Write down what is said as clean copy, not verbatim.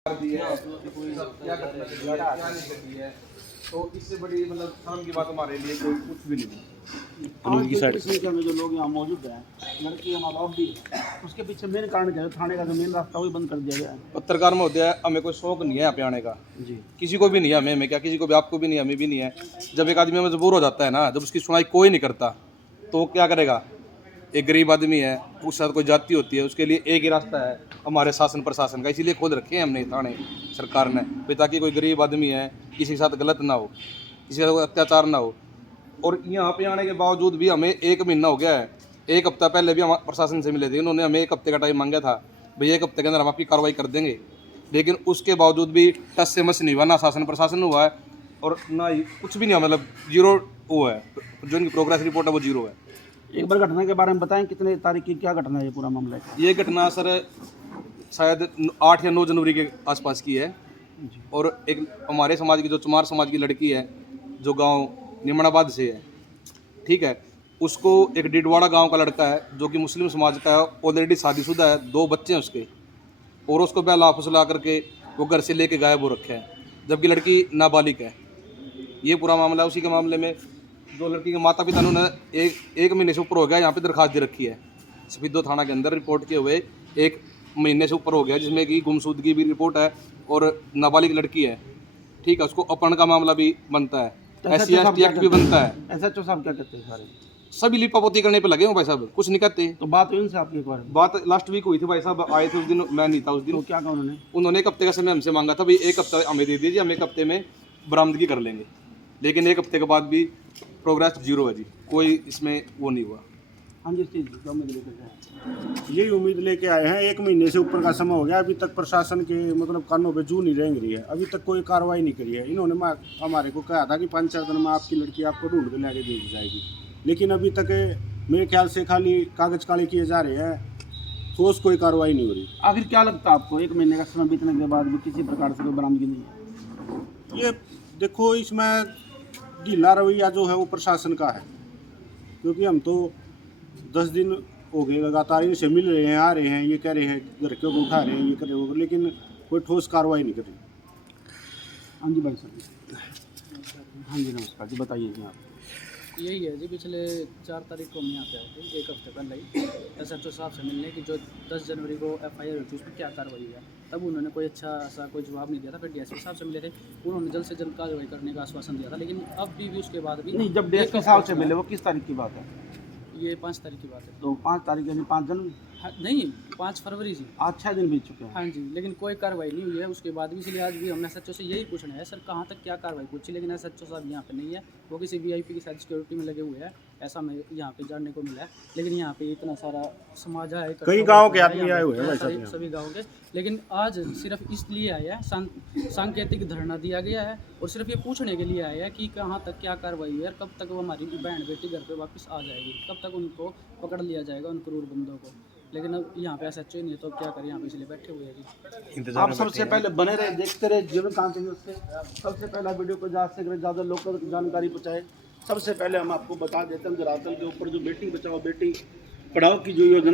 दी है क्या करना चाहिए क्या नहीं करनी है, तो इससे बड़ी मतलब शर्म की बात हमारे लिए कोई कुछ भी नहीं। आज की संख्या में जो लोग यहाँ मौजूद हैं, लड़की माँ बाप भी है, उसके पीछे मेन कारण क्या है? थाने का जो मेन रास्ता वही बंद कर दिया गया है। पत्रकार महोदय, हमें कोई शौक नहीं है यहाँ पे आने का जी, किसी को भी नहीं है, हमें क्या किसी को भी, आपको भी नहीं, हमें भी नहीं है। जब एक आदमी मजबूर हो जाता है ना, जब उसकी सुनाई कोई नहीं करता तो वो क्या करेगा। एक गरीब आदमी है, उसके साथ कोई जाति होती है, उसके लिए एक ही रास्ता है हमारे शासन प्रशासन का, इसीलिए खोल रखे हैं हमने थाने सरकार ने भी, ताकि कोई गरीब आदमी है किसी के साथ गलत ना हो, किसी के साथ अत्याचार ना हो। और यहाँ पे आने के बावजूद भी हमें 1 महीना हो गया है। 1 हफ्ता पहले भी हम प्रशासन से मिले थे, उन्होंने हमें 1 हफ्ते का टाइम मांगा था, भाई 1 हफ्ते के अंदर हम आपकी कार्रवाई कर देंगे, लेकिन उसके बावजूद भी टस से मस नहीं हुआ, ना शासन प्रशासन हुआ है और ना ही कुछ भी नहीं हुआ, मतलब जीरो हुआ है, जो इनकी प्रोग्रेस रिपोर्ट है वो जीरो है। एक बार घटना के बारे में बताएं, कितने तारीख की क्या घटना है ये पूरा मामला है? ये घटना सर शायद 8 या 9 जनवरी के आसपास की है। और एक हमारे समाज की, जो चमार समाज की लड़की है, जो गांव निमणाबाद से है, ठीक है, उसको एक डिडवाड़ा गांव का लड़का है जो कि मुस्लिम समाज का है, ऑलरेडी शादीशुदा है, 2 बच्चे हैं उसके, और उसको बहला फुसला करके वो घर से लेके गायब हो रखे हैं, जबकि लड़की नाबालिग है। ये पूरा मामला है। उसी के मामले में जो लड़की के माता पिता ने उन्हें एक महीने से ऊपर हो गया यहाँ पे दरखास्त दे रखी है सफीदो थाना के अंदर, रिपोर्ट किए हुए 1 महीने से ऊपर हो गया, जिसमें कि गुमशुदगी भी रिपोर्ट है और नाबालिग लड़की है, ठीक है, उसको अपहरण का मामला भी बनता है, SC/ST एक्ट भी बनता है। SHO साहब क्या कहते हैं? सारे सभी लिपापोती करने पे लगे हो भाई साहब, कुछ नहीं कहते। तो बात हुई उनसे आपकी एक बार? बात लास्ट वीक हुई थी, भाई साहब आए थे उस दिन, मैं नहीं था उस दिन। तो क्या कहा उन्होंने? उन्होंने 1 हफ्ते का समय हमसे मांगा था, भाई 1 हफ्ता हमें दे दीजिए, हम 1 हफ्ते में बरामदगी कर लेंगे, लेकिन 1 हफ्ते के बाद भी प्रोग्रेस जीरो है जी, कोई इसमें वो नहीं हुआ। हाँ जी, इस चीज़ की उम्मीद लेकर जाए। यही उम्मीद लेके आए हैं। 1 महीने से ऊपर का समय हो गया, अभी तक प्रशासन के मतलब कानों पे जू नहीं रेंग रही है, अभी तक कोई कार्रवाई नहीं करी है। इन्होंने हमारे को कहा था कि 5-4 दिन में आपकी लड़की आपको ढूंढ के लेके दे दी जाएगी, लेकिन अभी तक मेरे ख्याल से खाली कागज काले किए जा रहे हैं, ठोस कोई कार्रवाई नहीं हो रही। आखिर क्या लगता है आपको, 1 महीने का समय बीतने के बाद भी किसी प्रकार से कोई बरामदगी नहीं है? ये देखो, इसमें ढीला रवैया जो है वो प्रशासन का है, क्योंकि हम तो 10 दिन हो गए लगातार इनसे मिल रहे हैं, आ रहे हैं, ये कह रहे हैं लड़कियों को उठा रहे हैं, ये कर रहे हैं, लेकिन कोई ठोस कार्रवाई नहीं कर रही। हाँ जी भाई साहब। हाँ जी नमस्कार जी, बताइए जी आप। यही है जी, पिछले 4 तारीख को हम यहाँ पे आए थे, 1 हफ्ते पहले ही SHO साहब से मिलने की, जो 10 जनवरी को FIR हुई थी उसमें क्या कार्रवाई हुई है। तब उन्होंने कोई अच्छा सा कोई जवाब नहीं दिया था। फिर DSP साहब से मिले थे, उन्होंने जल्द से जल्द कार्रवाई करने का आश्वासन दिया था, लेकिन अब भी उसके बाद भी नहीं, जब DSP साहब से मिले वो किस तारीख की बात है? ये 5 तारीख की बात है। तो 5 तारीख यानी 5 जनवरी? हाँ, नहीं 5 फरवरी से। आज 6 दिन बीत चुके हैं। हाँ जी, लेकिन कोई कार्रवाई नहीं हुई है उसके बाद भी, इसलिए आज भी हमने SHO से यही पूछना है, सर कहाँ तक क्या कार्रवाई पूछी, लेकिन SHO साहब यहाँ पे नहीं है, वो किसी VIP की शायद सिक्योरिटी में लगे हुए हैं, ऐसा हमें यहाँ पे जानने को मिला है। लेकिन यहाँ पे इतना सारा समाज है, कई गाँव के आदमी आए हुए हैं भाई साहब, सभी गाँव के, लेकिन आज सिर्फ इसलिए आया है, सांकेतिक धरना दिया गया है और सिर्फ ये पूछने के लिए आया है कि कहाँ तक क्या कार्रवाई हुई है, कब तक वो हमारी बहन बेटी घर पे वापस आ जाएगी, कब तक उनको पकड़ लिया जाएगा, उन क्रूर बंदों को। लेकिन अब यहाँ पे SHO नहीं है, तो अब क्या करें, यहाँ पे इसलिए बैठे हुए हैं जी। आप सबसे पहले बने रहे, देखते रहे जीवन कांच न्यूज़ से, सबसे पहला वीडियो को ज़्यादा से ज़्यादा लोगों तक जानकारी पहुँचाए। सबसे पहले हम आपको बता देते हैं, धरातल के ऊपर जो बेटी बचाओ बेटी पढ़ाओ की जो योजना